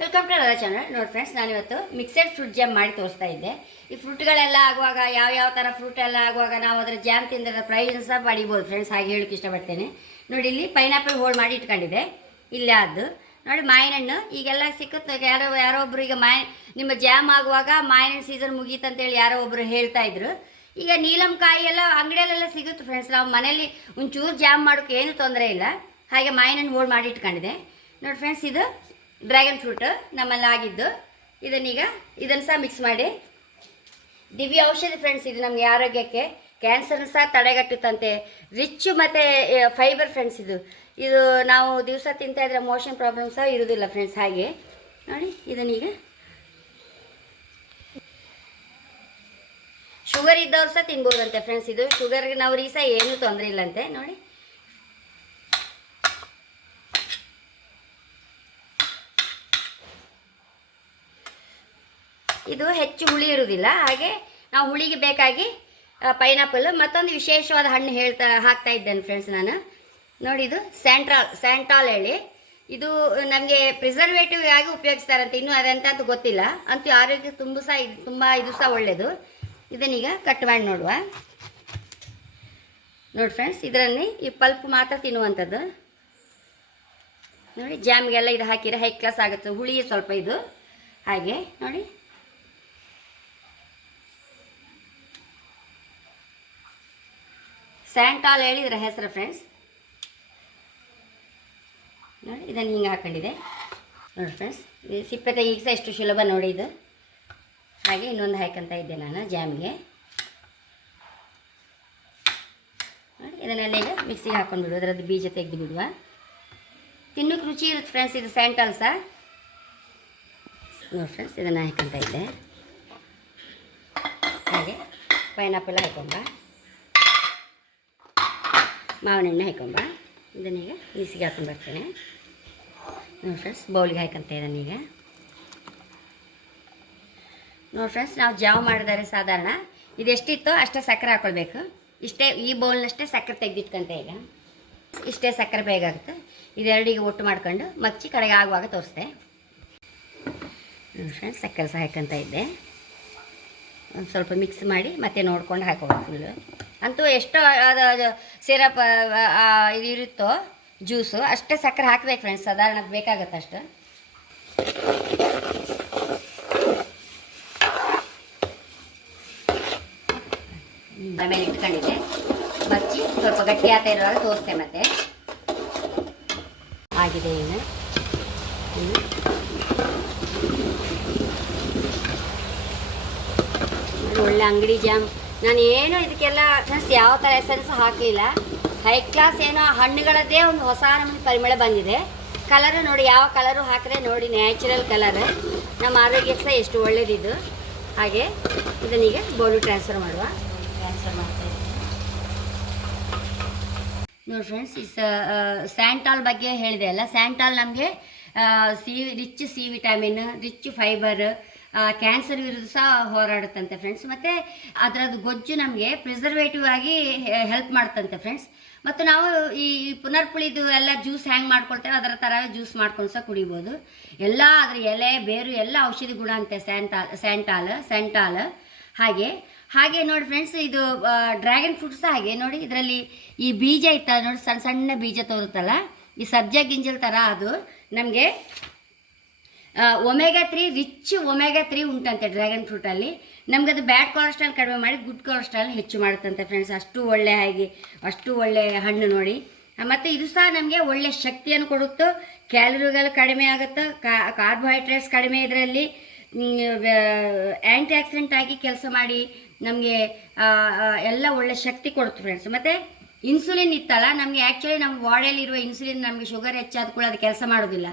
Welcome to ಅದ channel ನೋಡಿ friends ನಾನಿವತ್ತು ಮಿಕ್ಸೆಡ್ ಫ್ರೂಟ್ ಜಾಮ್ ಮಾಡಿ ತೋರಿಸ್ತಾ ಇದ್ದೆ. ಈ ಫ್ರೂಟ್ಗಳೆಲ್ಲ ಆಗುವಾಗ, ಯಾವ ಯಾವ ಥರ ಫ್ರೂಟ್ ಎಲ್ಲ ಆಗುವಾಗ ನಾವು ಅದರ ಜಾಮ್ ತಿಂದರೆ ಪ್ರಯೋಜನ ಸಹ ಪಡಿಬೋದು ಫ್ರೆಂಡ್ಸ್ ಹಾಗೆ ಹೇಳಕ್ಕೆ ಇಷ್ಟಪಡ್ತೇನೆ. ನೋಡಿ, ಇಲ್ಲಿ ಪೈನಾಪಲ್ ಹೋಲ್ಡ್ ಮಾಡಿ ಇಟ್ಕೊಂಡಿದೆ ಇಲ್ಲೇ ಅದು ನೋಡಿ ಮಾವಿನ ಹಣ್ಣು ಈಗೆಲ್ಲ ಸಿಕ್ಕುತ್ತೆ. ಯಾರೋ ಯಾರೋ ಒಬ್ರು ಈಗ ಮಾಯ ನಿಮ್ಮ ಜಾಮ್ ಆಗುವಾಗ ಮಾವಿನ ಹಣ್ಣು ಸೀಸನ್ ಮುಗೀತಂತೇಳಿ ಯಾರೋ ಒಬ್ರು ಹೇಳ್ತಾ ಇದ್ರು. ಈಗ ನೀಲಂ ಕಾಯಿ ಎಲ್ಲ ಅಂಗಡಿಯಲ್ಲೆಲ್ಲ ಸಿಗುತ್ತೆ ಫ್ರೆಂಡ್ಸ್ ನಾವು ಮನೇಲಿ ಒಂಚೂರು ಜಾಮ್ ಮಾಡೋಕ್ಕೆ ಏನು ತೊಂದರೆ ಇಲ್ಲ. ಹಾಗೆ ಮಾವಿನ ಹಣ್ಣು ಹೋಲ್ಡ್ ಮಾಡಿ ಇಟ್ಕೊಂಡಿದೆ ನೋಡಿ ಫ್ರೆಂಡ್ಸ್ ಇದು ಡ್ರ್ಯಾಗನ್ ಫ್ರೂಟ್ ನಮ್ಮಲ್ಲಿ ಆಗಿದ್ದು. ಇದನ್ನೀಗ ಇದನ್ನು ಸಹ ಮಿಕ್ಸ್ ಮಾಡಿ. ದಿವ್ಯ ಔಷಧಿ ಫ್ರೆಂಡ್ಸ್ ಇದು ನಮಗೆ ಆರೋಗ್ಯಕ್ಕೆ ಕ್ಯಾನ್ಸರ್ ಸಹ ತಡೆಗಟ್ಟುತ್ತಂತೆ. ರಿಚ್ ಮತ್ತು ಫೈಬರ್ ಫ್ರೆಂಡ್ಸ್ ಇದು. ಇದು ನಾವು ದಿವಸ ತಿಂತಾ ಇದ್ರೆ ಮೋಷನ್ ಪ್ರಾಬ್ಲಮ್ ಸಹ ಇರುವುದಿಲ್ಲ ಫ್ರೆಂಡ್ಸ್ ಹಾಗೆ. ನೋಡಿ, ಇದನ್ನೀಗ. ಶುಗರ್ ಇದ್ದವ್ರು ಸಹ ತಿನ್ಬೋದಂತೆ ಫ್ರೆಂಡ್ಸ್ ಇದು. ಶುಗರ್ಗೆ ನಾವು ಸಹ ಏನೂ ತೊಂದರೆ ಇಲ್ಲಂತೆ. ನೋಡಿ. ಇದು ಹೆಚ್ಚು ಹುಳಿ ಇರುವುದಿಲ್ಲ. ಹಾಗೆ ನಾವು ಹುಳಿಗೆ ಬೇಕಾಗಿ ಪೈನಾಪಲ್ ಮತ್ತೊಂದು ವಿಶೇಷವಾದ ಹಣ್ಣು ಹೇಳ್ತಾ, ಹಾಕ್ತಾ ಇದ್ದೇನೆ ಫ್ರೆಂಡ್ಸ್ ನಾನು. ನೋಡಿ ಇದು ಸ್ಯಾಂಟ್ರಾಲ್ ಸ್ಯಾಂಟಾಲ್ ಹೇಳಿ. ಇದು ನಮಗೆ ಪ್ರಿಸರ್ವೇಟಿವ್ ಆಗಿ ಉಪಯೋಗಿಸ್ತಾರಂತೆ, ಇನ್ನೂ ಅದೆಂತ ಅಂತ ಗೊತ್ತಿಲ್ಲ. ಅಂತೂ ಆರೋಗ್ಯ ತುಂಬ ಸಹ ಇದು, ತುಂಬ ಇದು ಸಹ ಒಳ್ಳೆಯದು ಇದನ್ನೀಗ ಕಟ್ ಮಾಡಿ ನೋಡುವ. ನೋಡಿ ಫ್ರೆಂಡ್ಸ್ ಇದರಲ್ಲಿ ಈ ಪಲ್ಪ್ ಮಾತ್ರ ತಿನ್ನುವಂಥದ್ದು. ನೋಡಿ ಜಾಮ್ಗೆಲ್ಲ ಇದು ಹಾಕಿದ್ರೆ ಹೈ ಕ್ಲಾಸ್ ಆಗುತ್ತೆ. ಹುಳಿ ಸ್ವಲ್ಪ ಇದು. ಹಾಗೆ, ನೋಡಿ. ಸ್ಯಾಂಟಾಲ್ ಹೇಳಿದ್ರೆ ಹೆಸರು ಫ್ರೆಂಡ್ಸ್ ನೋಡಿ, ಇದನ್ನು ಹಿಂಗೆ ಹಾಕೊಂಡಿದೆ. ನೋಡಿ ಫ್ರೆಂಡ್ಸ್ ಸಿಪ್ಪೆ ತೆಗೀಗ ಸಹ ಎಷ್ಟು ಸುಲಭ ನೋಡಿ ಇದು. ಹಾಗೆ ಇನ್ನೊಂದು ಹಾಕಂತ ಇದ್ದೆ ನಾನು ಜಾಮಿಗೆ ನೋಡಿ, ಇದನ್ನೆಲ್ಲ ಈಗ ಮಿಕ್ಸಿಗೆ ಹಾಕೊಂಡು ಬಿಡು ಅದರದ್ದು ಬೀಜ ತೆಗೆದು ಬಿಡುವ ತಿನ್ನಕ್ಕೆ ರುಚಿ ಇರುತ್ತೆ ಫ್ರೆಂಡ್ಸ್ ಇದು ಸ್ಯಾಂಟಲ್ ಸಹ ನೋಡಿ ಫ್ರೆಂಡ್ಸ್ ಇದನ್ನು ಹಾಕಂತ ಇದ್ದೆ. ಹಾಗೆ ಪೈನಾಪಲ್ ಹಾಕೊಂಬ ಮಾವಿನ ಎಣ್ಣೆ ಹಾಕೊಂಬ ಇದನ್ನೀಗ ಈಸಿಗೆ ಹಾಕೊಂಡ್ಬರ್ತೇನೆ ನೋಡಿ ಫ್ರೆಂಡ್ಸ್ ಬೌಲಿಗೆ ಹಾಕಂತ ಇದನ್ನೀಗ ನೋಡಿ ಫ್ರೆಂಡ್ಸ್ ನಾವು ಜಾವ್ ಮಾಡಿದರೆ ಸಾಧಾರಣ. ಇದೆಷ್ಟಿತ್ತೋ ಅಷ್ಟೇ ಸಕ್ಕರೆ ಹಾಕೊಳ್ಬೇಕು. ಇಷ್ಟೇ ಈ ಬೌಲ್ನಷ್ಟೇ ಸಕ್ಕರೆ ತೆಗೆದಿಟ್ಕಂತೆ ಈಗ. ಇಷ್ಟೇ ಸಕ್ಕರೆ ಬೇಕಾಗುತ್ತೆ ಇದೆರಡಿಗೆ ಒಟ್ಟು ಮಾಡ್ಕೊಂಡು ಮಚ್ಚಿ ಕಡೆಗೆ ಆಗುವಾಗ ತೋರಿಸ್ದೆ. ಫ್ರೆಂಡ್ಸ್ ಸಕ್ಕರೆ ಸಹ ಹಾಕಂತ ಇದ್ದೆ. ಒಂದು ಸ್ವಲ್ಪ ಮಿಕ್ಸ್ ಮಾಡಿ ಮತ್ತೆ ನೋಡ್ಕೊಂಡು ಹಾಕೋಬೇಕು ಫುಲ್ಲು ಅಂತೂ ಎಷ್ಟು ಅದು ಸಿರಪ್ ಇದು ಇರುತ್ತೋ, ಜ್ಯೂಸು, ಅಷ್ಟೇ ಸಕ್ಕರೆ ಹಾಕ್ಬೇಕು ಫ್ರೆಂಡ್ಸ್ ಸಾಧಾರಣಕ್ಕೆ ಬೇಕಾಗುತ್ತೆ ಅಷ್ಟು. ಆಮೇಲೆ ಇಟ್ಕೊಂಡಿದ್ದೆ. ಮಚ್ಚಿ, ಸ್ವಲ್ಪ ಗಟ್ಟಿ ಆಗ್ತಾ ಇರುವಾಗ ತೋರಿಸ್ತೆ ಮತ್ತೆ. ಆಗಿದೆ ಏನು ಒಳ್ಳೆ ಅಂಗಡಿ ಜಾಮ್ ನಾನು ಏನು ಇದಕ್ಕೆಲ್ಲ ಎಸೆನ್ಸ್ ಯಾವ ಥರ ಎಸೆನ್ಸ್ ಹಾಕಲಿಲ್ಲ. ಹೈ ಕ್ಲಾಸ್ ಏನೋ ಹಣ್ಣುಗಳದ್ದೇ ಒಂದು ಹೊಸ ನಮಗೆ ಪರಿಮಳ ಬಂದಿದೆ. ಕಲರು ನೋಡಿ ಯಾವ ಕಲರು ಹಾಕಿದ್ರೆ ನೋಡಿ ನ್ಯಾಚುರಲ್ ಕಲರ್ ನಮ್ಮ ಆರೋಗ್ಯಕ್ಕೆ ಸಹ ಎಷ್ಟು ಒಳ್ಳೇದಿದ್ದು ಹಾಗೆ ಇದನ್ನೀಗ ಬೋಲು ಟ್ರಾನ್ಸ್ಫರ್ ಮಾಡುವ. ಟ್ರಾನ್ಸ್ಫರ್. ನೋಡಿ ಫ್ರೆಂಡ್ಸ್ ಈ ಸ್ಯಾಂಟಾಲ್ ಬಗ್ಗೆ ಹೇಳಿದೆ ಅಲ್ಲ. ಸ್ಯಾಂಟಾಲ್ ನಮಗೆ C rich C vitamin rich fibre cancer ವಿರುದ್ಧ ಸಹ ಹೋರಾಡುತ್ತಂತೆ ಫ್ರೆಂಡ್ಸ್ ಮತ್ತು ಅದರದ್ದು ಗೊಜ್ಜು ನಮಗೆ ಪ್ರಿಸರ್ವೇಟಿವ್ ಆಗಿ ಹೆಲ್ಪ್ ಮಾಡ್ತಂತೆ ಫ್ರೆಂಡ್ಸ್ ಮತ್ತು ನಾವು ಈ ಪುನರ್ಪುಳಿದು ಎಲ್ಲ ಜ್ಯೂಸ್ ಹ್ಯಾಂಗ್ ಮಾಡ್ಕೊಳ್ತೇವೆ, ಅದರ ಥರ ಜ್ಯೂಸ್ ಮಾಡ್ಕೊಂಡು ಸಹ ಕುಡಿಬೋದು. ಎಲ್ಲ ಅದರ ಎಲೆ, ಬೇರು, ಎಲ್ಲ ಔಷಧಿ ಗುಣ ಅಂತೆ ಸ್ಯಾಂಟಾಲ್ ಸ್ಯಾಂಟಾಲ್ ಸ್ಯಾಂಟಾಲ್. ಹಾಗೆ ಹಾಗೆ ನೋಡಿ ಫ್ರೆಂಡ್ಸ್ ಇದು ಡ್ರ್ಯಾಗನ್ ಫ್ರೂಟ್ ಸಹ ಹಾಗೆ. ನೋಡಿ, ಇದರಲ್ಲಿ ಈ ಬೀಜ ಇತ್ತ ನೋಡಿ ಸಣ್ಣ ಸಣ್ಣ ಬೀಜ ತೋರುತ್ತಲ್ಲ, ಈ ಸಬ್ಜಾ ಗಿಂಜಲ್ ಥರ ಅದು. ನಮಗೆ omega three rich omega three ಉಂಟಂತೆ ಡ್ರ್ಯಾಗನ್ ಫ್ರೂಟಲ್ಲಿ ಅದು ಬ್ಯಾಡ್ ಕೊಲೆಸ್ಟ್ರಾಲ್ ಕಡಿಮೆ ಮಾಡಿ ಗುಡ್ ಕೊಲೆಸ್ಟ್ರಾಲ್ ಹೆಚ್ಚು ಮಾಡುತ್ತಂತೆ ಫ್ರೆಂಡ್ಸ್ ಅಷ್ಟು ಒಳ್ಳೆ ಹಾಗೆ, ಅಷ್ಟು ಒಳ್ಳೆ ಹಣ್ಣು ನೋಡಿ. ಮತ್ತು ಇದು ಸಹ ನಮಗೆ ಒಳ್ಳೆ ಶಕ್ತಿಯನ್ನು ಕೊಡುತ್ತೆ. ಕ್ಯಾಲರಿಗಳು ಕಡಿಮೆ ಆಗುತ್ತೆ ಕಾರ್ಬೋಹೈಡ್ರೇಟ್ಸ್ ಕಡಿಮೆ ಇದರಲ್ಲಿ ಆ್ಯಂಟಿ ಆಕ್ಸಿಡೆಂಟ್ ಆಗಿ ಕೆಲಸ ಮಾಡಿ ನಮಗೆ ಎಲ್ಲ ಒಳ್ಳೆ ಶಕ್ತಿ ಕೊಡುತ್ತೆ ಫ್ರೆಂಡ್ಸ್ ಮತ್ತು ಇನ್ಸುಲಿನ್ ಇತ್ತಲ್ಲ, ನಮಗೆ ಆ್ಯಕ್ಚುಲಿ ನಮ್ಮ ಬಾಡಿಯಲ್ಲಿರುವ ಇನ್ಸುಲಿನ್ ನಮಗೆ ಶುಗರ್ ಹೆಚ್ಚಾದ ಕೂಡ ಅದು ಕೆಲಸ ಮಾಡೋದಿಲ್ಲ.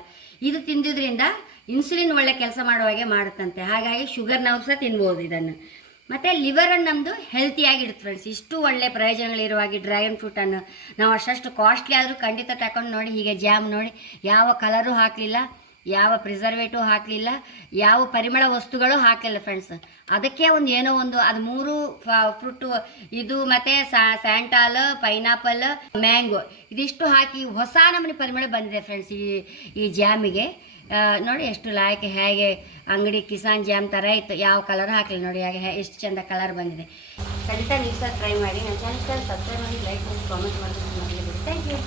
ಇದು ತಿಂದಿದ್ರಿಂದ ಇನ್ಸುಲಿನ್ ಒಳ್ಳೆ ಕೆಲಸ ಮಾಡುವ ಹಾಗೆ ಮಾಡುತ್ತಂತೆ. ಹಾಗಾಗಿ ಶುಗರ್ನವ್ರು ಸಹ ತಿನ್ಬೋದು ಇದನ್ನು. ಮತ್ತು ಲಿವರನ್ನು ನಮ್ಮದು ಹೆಲ್ತಿಯಾಗಿಡುತ್ತೆ ಫ್ರೆಂಡ್ಸ್ ಇಷ್ಟು ಒಳ್ಳೆ ಪ್ರಯೋಜನಗಳಿರುವಾಗಿ ಡ್ರ್ಯಾಗನ್ ಫ್ರೂಟನ್ನು ನಾವು ಅಷ್ಟಷ್ಟು ಕಾಸ್ಟ್ಲಿ ಆದರೂ ಖಂಡಿತ ತಗೊಂಡು ನೋಡಿ, ಹೀಗೆ ಜಾಮ್ ನೋಡಿ, ಯಾವ ಕಲರು ಹಾಕಲಿಲ್ಲ, ಯಾವ ಪ್ರಿಸರ್ವೇಟಿವ್ ಹಾಕಲಿಲ್ಲ, ಯಾವ ಪರಿಮಳ ವಸ್ತುಗಳು ಹಾಕಲಿಲ್ಲ ಫ್ರೆಂಡ್ಸ್ ಅದಕ್ಕೆ ಒಂದು ಏನೋ ಒಂದು, ಅದು ಮೂರು ಫ್ರೂಟು ಇದು ಮತ್ತು ಸ್ಯಾಂಟಾಲ್ ಪೈನಾಪಲ್ ಮ್ಯಾಂಗೋ ಇದಿಷ್ಟು ಹಾಕಿ ಹೊಸ ನಮೂನೆ ಪರಿಮಳ ಬಂದಿದೆ ಫ್ರೆಂಡ್ಸ್ ಈ ಈ ಜಾಮಿಗೆ ನೋಡಿ ಎಷ್ಟು ಲಾಯಕ್ ಹೇಗೆ ಅಂಗಡಿ ಕಿಸಾನ್ ಜಾಮ್ ಥರ ಇತ್ತು. ಯಾವ ಕಲರ್ ಹಾಕಲಿ ನೋಡಿ, ಹಾಗೆ ಎಷ್ಟು ಚಂದ ಕಲರ್ ಬಂದಿದೆ. ಖಂಡಿತ ನೀವು ಸಹ ಟ್ರೈ ಮಾಡಿ. ನನ್ನ ಚಾನಲ್ ಸಬ್ಸ್ಕ್ರೈಬ್ ಮಾಡಿ ಲೈಕ್ ಮಾಡಿ ಕಾಮೆಂಟ್ ಮಾಡಿ ಥ್ಯಾಂಕ್ ಯು